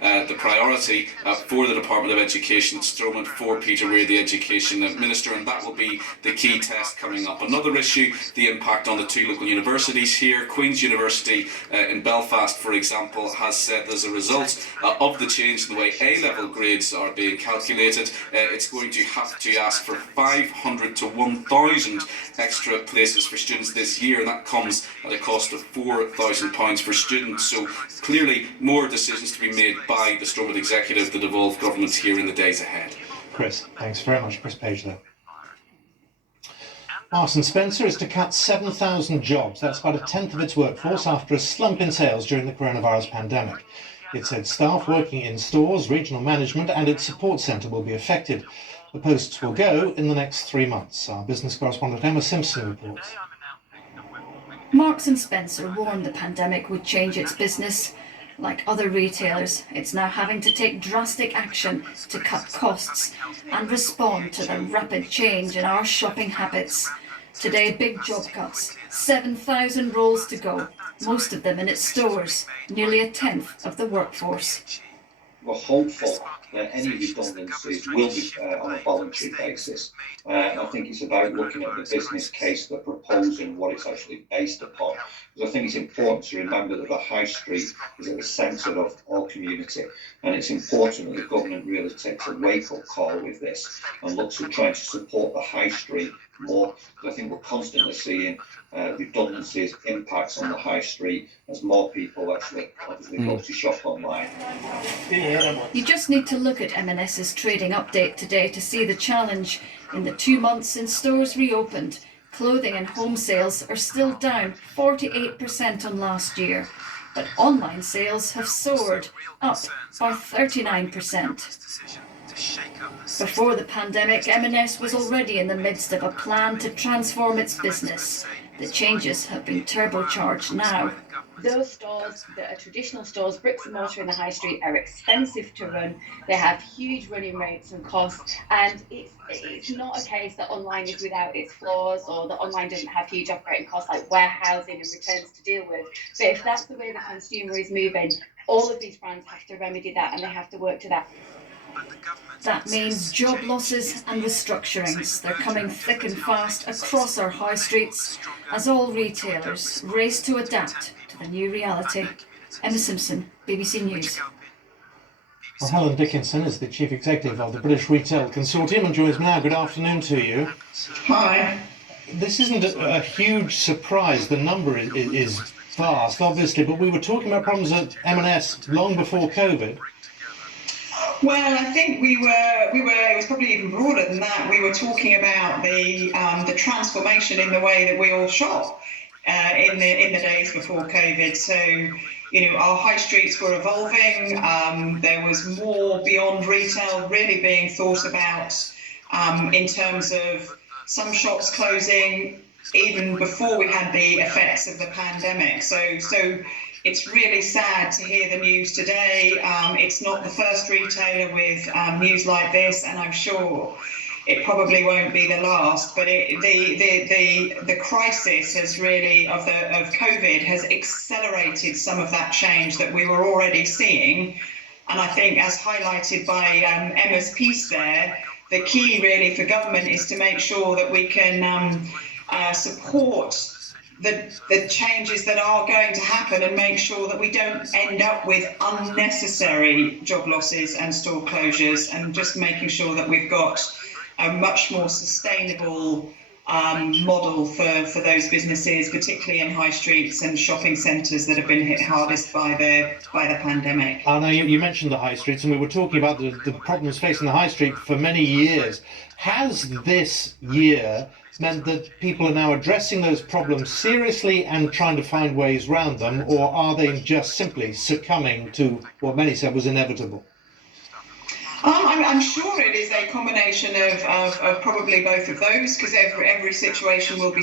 the priority for the Department of Education at Stormont, for Peter Weir, the Education Minister, and that will be the key test coming up. Another issue, the impact on the two local universities here. Queen's University in Belfast, for example, has said as a result of the change in the way A-level grades are being calculated, it's going to have to ask for 500 to 1,000 extra places for students this year, and that comes at a cost of £4,000 per student. So clearly more decisions to be made by the Stormont Executive, the devolved government, here in the days ahead. Chris, thanks very much. Chris Page there. Marks & Spencer is to cut 7,000 jobs. That's about a tenth of its workforce after a slump in sales during the coronavirus pandemic. It said staff working in stores, regional management and its support centre will be affected. The posts will go in the next 3 months. Our business correspondent Emma Simpson reports. Marks & Spencer warned the pandemic would change its business. Like other retailers, it's now having to take drastic action to cut costs and respond to the rapid change in our shopping habits. Today, big job cuts, 7,000 roles to go, most of them in its stores, nearly a tenth of the workforce. We're hopeful that any redundancies will be on a voluntary basis. And I think it's about looking at the business case they're proposing, what it's actually based upon. Because I think it's important to remember that the high street is at the centre of our community. And it's important that the government really takes a wake-up call with this and looks at trying to support the high street more. Because I think we're constantly seeing redundancies, impacts on the high street as more people actually obviously go to shop online. You just need to look at M&S's trading update today to see the challenge. In the 2 months since stores reopened, clothing and home sales are still down 48% on last year, but online sales have soared, up by 39%. Before the pandemic, M&S was already in the midst of a plan to transform its business. The changes have been turbocharged now. Those stores that are traditional stores, bricks and mortar in the high street, are expensive to run. They have huge running rates and costs, and it's not a case that online is without its flaws or that online doesn't have huge operating costs like warehousing and returns to deal with. But if that's the way the consumer is moving, all of these brands have to remedy that, and they have to work to that. That means job losses and restructurings. They're coming thick and fast across our high streets as all retailers race to adapt to the new reality. Emma Simpson, BBC News. Well, Helen Dickinson is the Chief Executive of the British Retail Consortium and joins me now. Good afternoon to you. Hi. This isn't a huge surprise. The number is vast, obviously, but we were talking about problems at M&S long before COVID. Well, I think we were. It was probably even broader than that. We were talking about the transformation in the way that we all shop in the days before COVID. So, our high streets were evolving. There was more beyond retail really being thought about in terms of some shops closing even before we had the effects of the pandemic. So it's really sad to hear the news today. It's not the first retailer with news like this, and I'm sure it probably won't be the last. But the crisis has really of COVID has accelerated some of that change that we were already seeing. And I think, as highlighted by Emma's piece there, the key really for government is to make sure that we can support the changes that are going to happen and make sure that we don't end up with unnecessary job losses and store closures, and just making sure that we've got a much more sustainable model for those businesses, particularly in high streets and shopping centres that have been hit hardest by the pandemic. I know you mentioned the high streets, and we were talking about the problems facing the high street for many years. Has this year meant that people are now addressing those problems seriously and trying to find ways around them, or are they just simply succumbing to what many said was inevitable? I'm sure it is a combination of probably both of those, because every situation will be